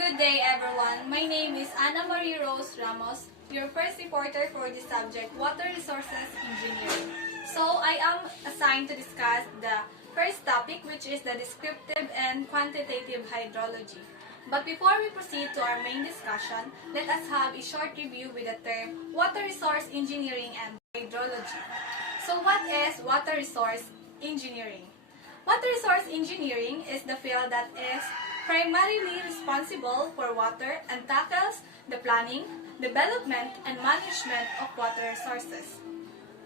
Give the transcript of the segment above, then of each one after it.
Good day, everyone. My name is Ana Marie Rose Ramos, your first reporter for the subject Water Resources Engineering. So, I am assigned to discuss the first topic, which is the descriptive and quantitative hydrology. But before we proceed to our main discussion, let us have a short review with the term Water Resource Engineering and Hydrology. So, what is Water Resource Engineering? Water resource engineering is the field that is primarily responsible for water and tackles the planning, development, and management of water resources.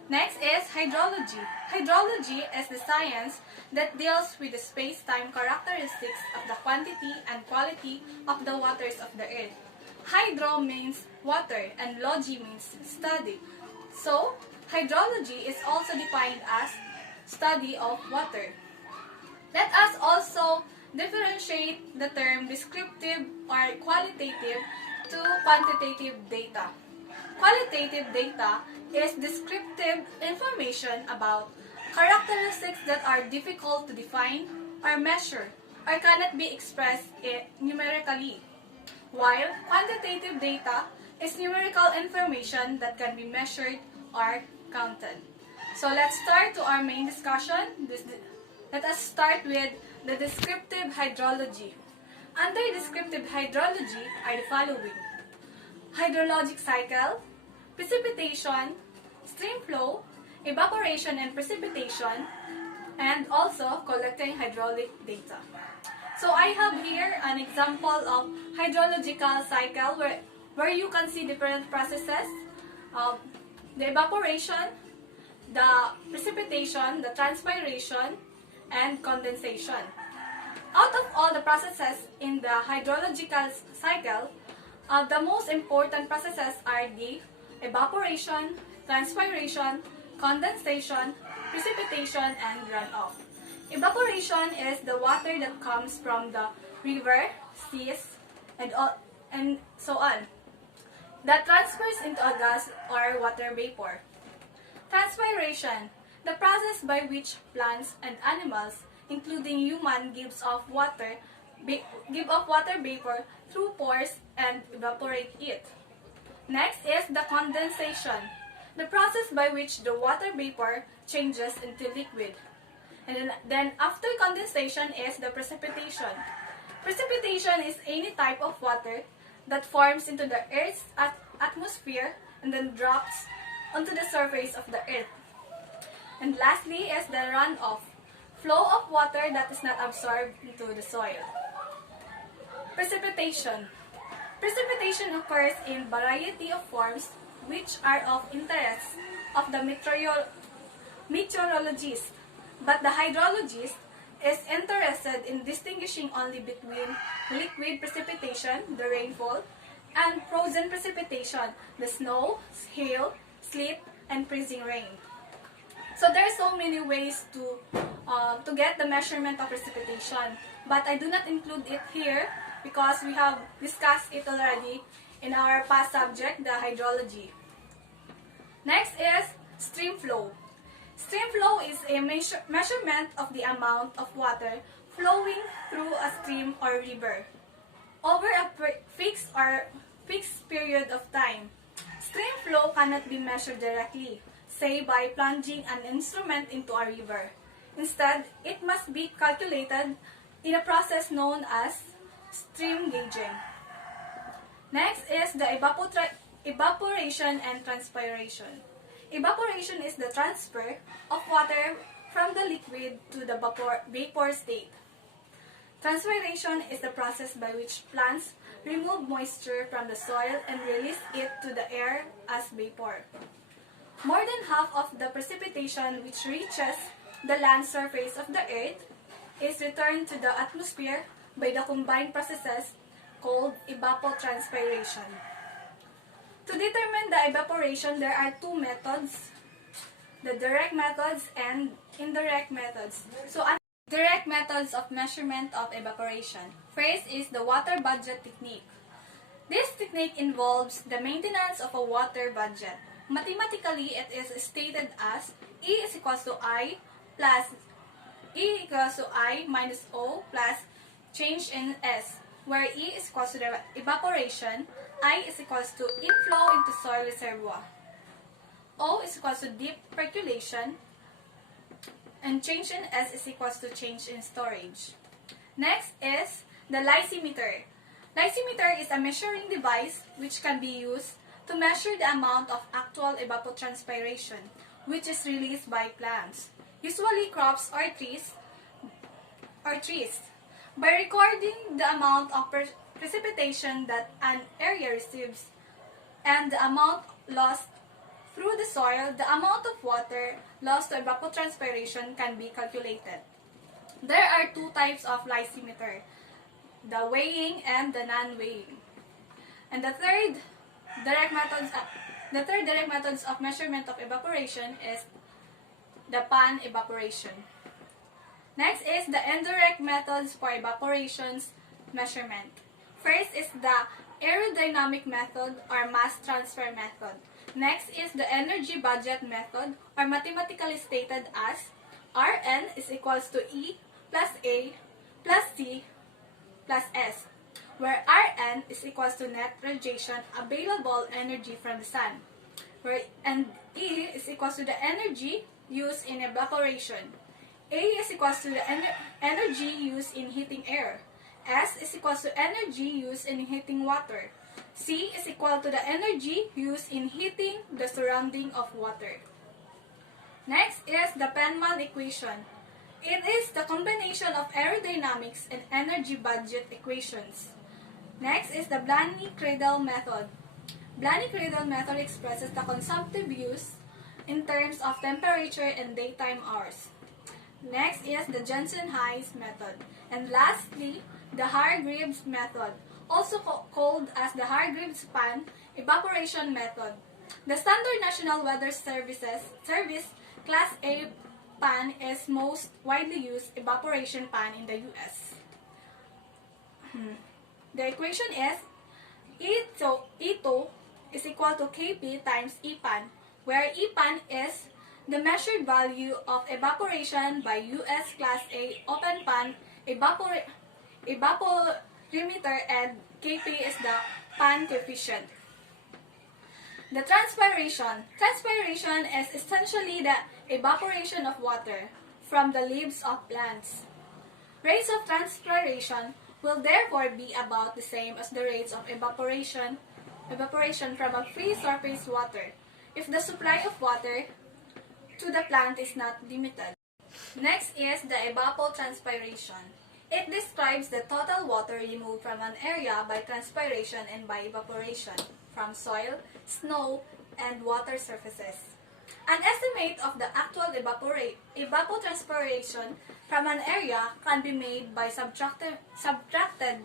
Next is hydrology. Hydrology is the science that deals with the space-time characteristics of the quantity and quality of the waters of the earth. Hydro means water and logy means study. So, hydrology is also defined as study of water. Let us also differentiate the term descriptive or qualitative to quantitative data. Qualitative data is descriptive information about characteristics that are difficult to define or measure or cannot be expressed numerically, while quantitative data is numerical information that can be measured or counted. So let's start to our main discussion. Let us start with the descriptive hydrology. Under descriptive hydrology are the following: hydrologic cycle, precipitation, stream flow, evaporation and precipitation, and also collecting hydraulic data. So I have here an example of hydrological cycle where you can see different processes of the evaporation, the precipitation, the transpiration, and condensation. Out of all the processes in the hydrological cycle, the most important processes are the evaporation, transpiration, condensation, precipitation, and runoff. Evaporation is the water that comes from the river, seas, and so on, that transfers into a gas or water vapor. Transpiration, the process by which plants and animals, including human, give off water vapor through pores and evaporate it. Next is the condensation, the process by which the water vapor changes into liquid. And then after condensation is the precipitation. Precipitation is any type of water that forms into the Earth's atmosphere and then drops onto the surface of the Earth. And lastly is the runoff, flow of water that is not absorbed into the soil. Precipitation. Precipitation occurs in variety of forms which are of interest of the meteorologist, but the hydrologist is interested in distinguishing only between liquid precipitation, the rainfall, and frozen precipitation, the snow, hail, sleet, and freezing rain. So there are so many ways to get the measurement of precipitation, but I do not include it here because we have discussed it already in our past subject, the hydrology. Next is stream flow. Stream flow is a measurement of the amount of water flowing through a stream or river over a fixed period of time. Stream flow cannot be measured directly, say by plunging an instrument into a river. Instead, it must be calculated in a process known as stream gauging. Next is the evaporation and transpiration. Evaporation is the transfer of water from the liquid to the vapor state. Transpiration is the process by which plants remove moisture from the soil and release it to the air as vapor. More than half of the precipitation which reaches the land surface of the earth is returned to the atmosphere by the combined processes called evapotranspiration. To determine the evaporation, there are two methods, the direct methods and indirect methods. So, direct methods of measurement of evaporation. First is the water budget technique. This technique involves the maintenance of a water budget. Mathematically, it is stated as E is equals to I plus E equals to I minus O plus change in S. where E is equals to the evaporation, I is equals to inflow into soil reservoir, O is equals to deep percolation, and change in S is equals to change in storage. Next is the lysimeter. Lysimeter is a measuring device which can be used to measure the amount of actual evapotranspiration which is released by plants, usually crops or trees. By recording the amount of precipitation that an area receives and the amount lost through the soil, the amount of water lost to evapotranspiration can be calculated. There are two types of lysimeter, the weighing and the non-weighing. And the third direct methods of measurement of evaporation is the pan evaporation. Next is the indirect methods for evaporation's measurement. First is the aerodynamic method or mass transfer method. Next is the energy budget method, or mathematically stated as Rn is equals to E plus A plus C plus S, where Rn is equals to net radiation available energy from the sun, and E is equals to the energy used in evaporation. A is equals to the energy used in heating air. S is equals to energy used in heating water. C is equal to the energy used in heating the surrounding of water. Next is the Penman equation. It is the combination of aerodynamics and energy budget equations. Next is the Blaney-Cradle method. Blaney-Cradle method expresses the consumptive use in terms of temperature and daytime hours. Next is the Jensen-Hayes method. And lastly, the Hargreaves method, also called as the Hargreaves pan evaporation method. The Standard National Weather Service Class A pan is most widely used evaporation pan in the U.S. The equation is E2 is equal to Kp times Epan, where Epan is the measured value of evaporation by U.S. Class A open pan evaporimeter, and Kp is the pan coefficient. The transpiration. Transpiration is essentially the evaporation of water from the leaves of plants. Rates of transpiration will therefore be about the same as the rates of evaporation from a free surface water if the supply of water to the plant is not limited. Next is the evapotranspiration. It describes the total water removed from an area by transpiration and by evaporation from soil, snow, and water surfaces. An estimate of the actual evapotranspiration from an area can be made by subtracted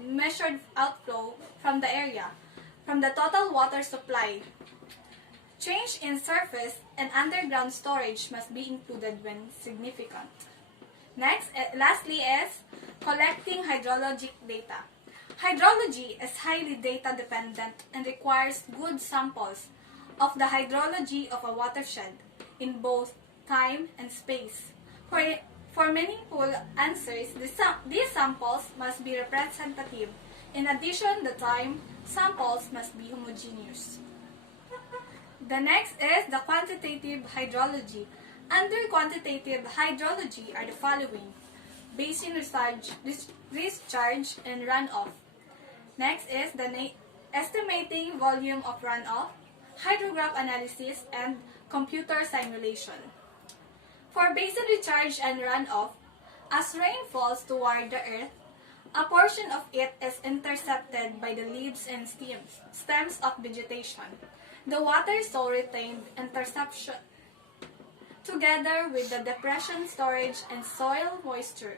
measured outflow from the area from the total water supply. Change in surface and underground storage must be included when significant. Lastly is collecting hydrologic data. Hydrology is highly data dependent and requires good samples of the hydrology of a watershed in both time and space. For meaningful answers, these samples must be representative. In addition, the time samples must be homogeneous. The next is the quantitative hydrology. Under quantitative hydrology are the following: basin discharge and runoff. Next is the estimating volume of runoff, hydrograph analysis, and computer simulation. For basin recharge and runoff, as rain falls toward the earth, a portion of it is intercepted by the leaves and stems of vegetation. The water so retained interception, together with the depression storage and soil moisture,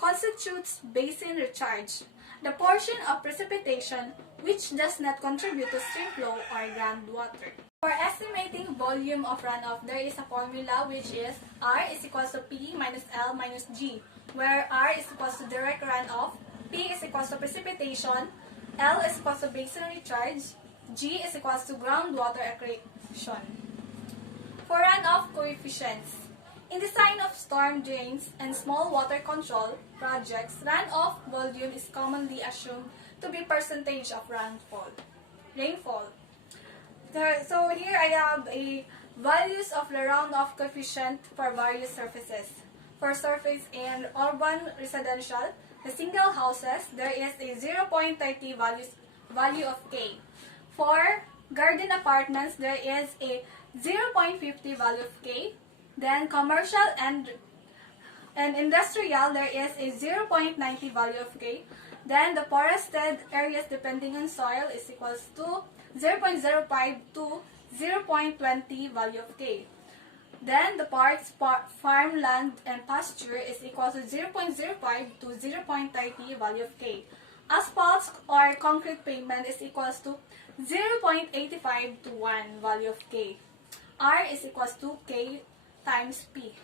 constitutes basin recharge, the portion of precipitation which does not contribute to stream flow or groundwater. For estimating volume of runoff, there is a formula which is R is equals to P minus L minus G, where R is equals to direct runoff, P is equals to precipitation, L is equals to basin recharge, G is equals to groundwater accretion. For runoff coefficients, In design of storm drains and small water control projects, runoff volume is commonly assumed to be percentage of rainfall. So here I have a values of the runoff coefficient for various surfaces. For surface in urban residential, the single houses, there is a 0.30 value of K. For garden apartments, there is a 0.50 value of K. Then commercial and industrial, there is a 0.90 value of K. Then the forested areas depending on soil is equals to 0.05 to 0.20 value of K. Then the parks, farmland, and pasture is equal to 0.05 to 0.30 value of K. Asphalt or concrete pavement is equals to 0.85 to 1 value of K. R is equals to K times P.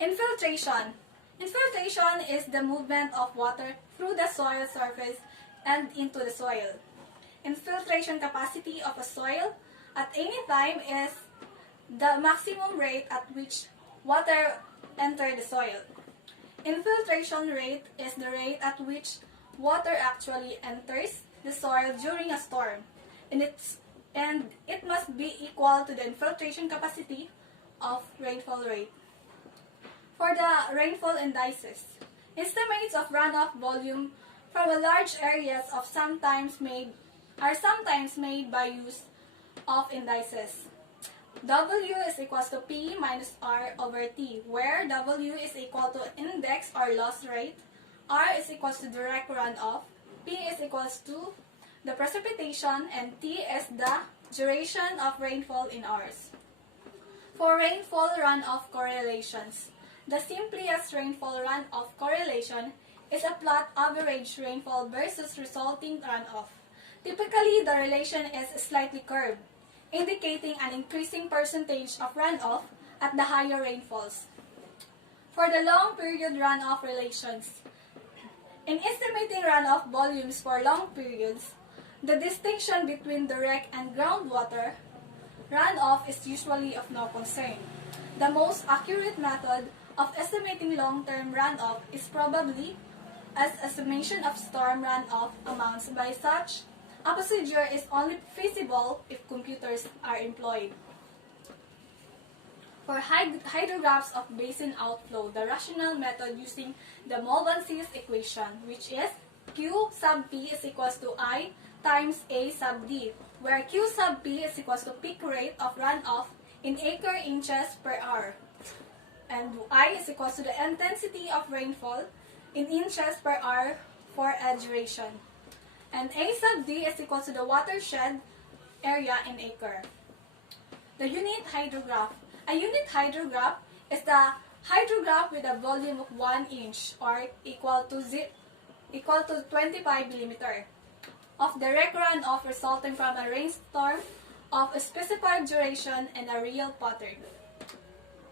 Infiltration. Infiltration is the movement of water through the soil surface and into the soil. Infiltration capacity of a soil at any time is the maximum rate at which water enters the soil. Infiltration rate is the rate at which water actually enters the soil during a storm, and it must be equal to the infiltration capacity of rainfall rate. For the rainfall indices, estimates of runoff volume from a large areas are sometimes made by use of indices. W is equals to P minus R over T, where W is equal to index or loss rate, R is equals to direct runoff, P is equals to the precipitation, and T is the duration of rainfall in hours. For rainfall runoff correlations, the simplest rainfall runoff correlation is a plot average rainfall versus resulting runoff. Typically, the relation is slightly curved, indicating an increasing percentage of runoff at the higher rainfalls. For the long period runoff relations, in estimating runoff volumes for long periods, the distinction between direct and groundwater runoff is usually of no concern. The most accurate method of estimating long-term runoff is probably as a summation of storm runoff amounts. By such, a procedure is only feasible if computers are employed. For hydrographs of basin outflow, the rational method using the Mulvaney's equation, which is Q sub P is equals to I times A sub D, where Q sub P is equals to peak rate of runoff in acre inches per hour, and I is equals to the intensity of rainfall in inches per hour for a duration, and A sub D is equals to the watershed area in acre. The unit hydrograph. A unit hydrograph is the hydrograph with a volume of 1 inch or equal to 25 millimeter of direct runoff resulting from a rainstorm of a specified duration and a real pattern.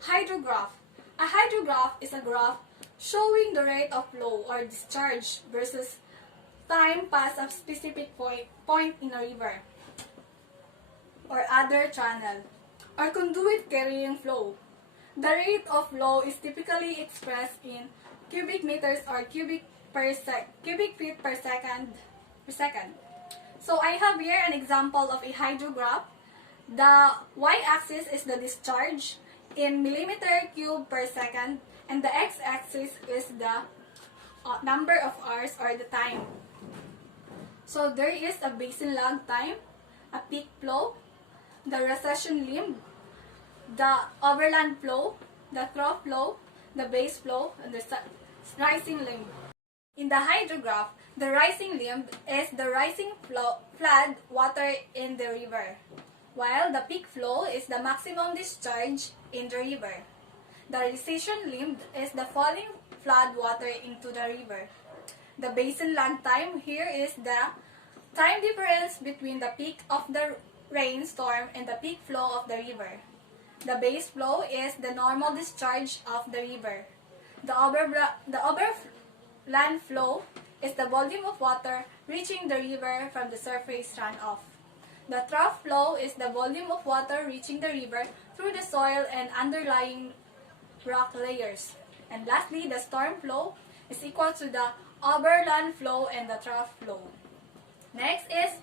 Hydrograph. A hydrograph is a graph showing the rate of flow or discharge versus time past a specific point in a river or other channel or conduit carrying flow. The rate of flow is typically expressed in cubic meters or cubic feet per second. So I have here an example of a hydrograph. The y-axis is the discharge in millimeter cube per second, and the x-axis is the number of hours or the time. So there is a basin lag time, a peak flow, the recession limb, the overland flow, the trough flow, the base flow, and the rising limb. In the hydrograph, the rising limb is the rising flood water in the river, while the peak flow is the maximum discharge in the river. The recession limb is the falling flood water into the river. The basin lag time here is the time difference between the peak of the rainstorm and the peak flow of the river. The base flow is the normal discharge of the river. The overland flow is the volume of water reaching the river from the surface runoff. The trough flow is the volume of water reaching the river through the soil and underlying rock layers. And lastly, the storm flow is equal to the overland flow and the trough flow. Next is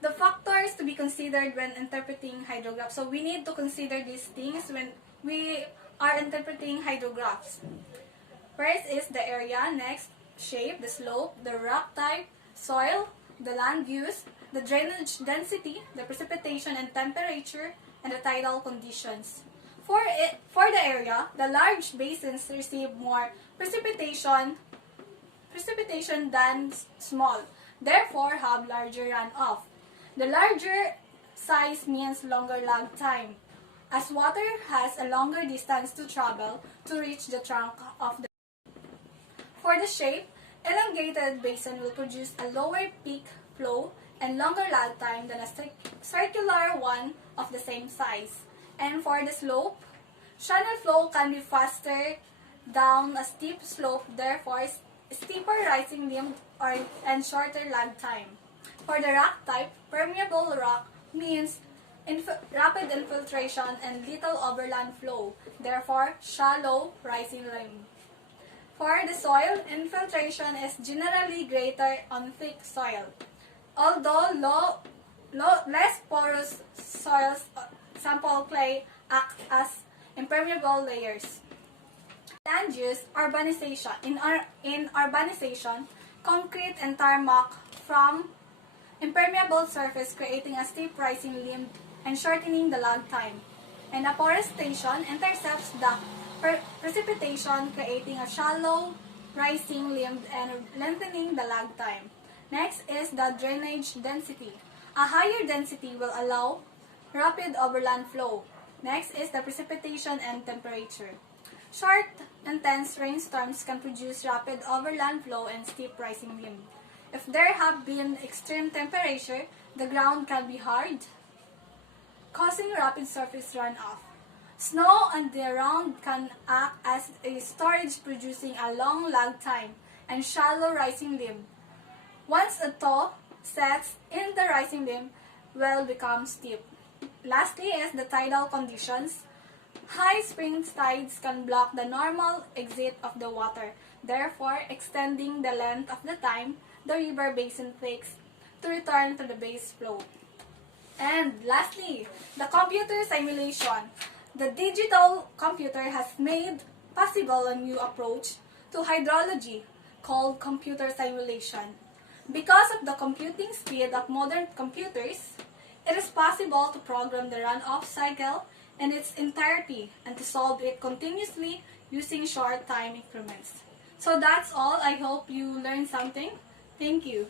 the factors to be considered when interpreting hydrographs. So we need to consider these things when we are interpreting hydrographs. First is the area, next shape, the slope, the rock type, soil, the land use, the drainage density, the precipitation and temperature, and the tidal conditions. For the area, the large basins receive more precipitation than small, therefore have larger runoff. The larger size means longer lag time, as water has a longer distance to travel to reach the trunk of the. For the shape, elongated basin will produce a lower peak flow and longer lag time than a circular one of the same size. And for the slope, channel flow can be faster down a steep slope, therefore steeper rising limb and shorter lag time. For the rock type, permeable rock means rapid infiltration and little overland flow, therefore shallow rising limb. For the soil, infiltration is generally greater on thick soil, although less porous soils, sample clay, act as impermeable layers. Land use, urbanization. In urbanization, concrete and tarmac from impermeable surface creating a steep rising limb and shortening the lag time. And afforestation intercepts the precipitation creating a shallow rising limb and lengthening the lag time. Next is the drainage density. A higher density will allow rapid overland flow. Next is the precipitation and temperature. Short, intense rainstorms can produce rapid overland flow and steep rising limb. If there have been extreme temperature, the ground can be hard, causing rapid surface runoff. Snow on the ground can act as a storage, producing a long lag time and shallow rising limb. Once a thaw sets in, the rising limb will become steep. Lastly is the tidal conditions. High spring tides can block the normal exit of the water, therefore extending the length of the time the river basin takes to return to the base flow. And lastly, the computer simulation. The digital computer has made possible a new approach to hydrology called computer simulation. Because of the computing speed of modern computers, it is possible to program the runoff cycle in its entirety and to solve it continuously using short time increments. So that's all. I hope you learned something. Thank you.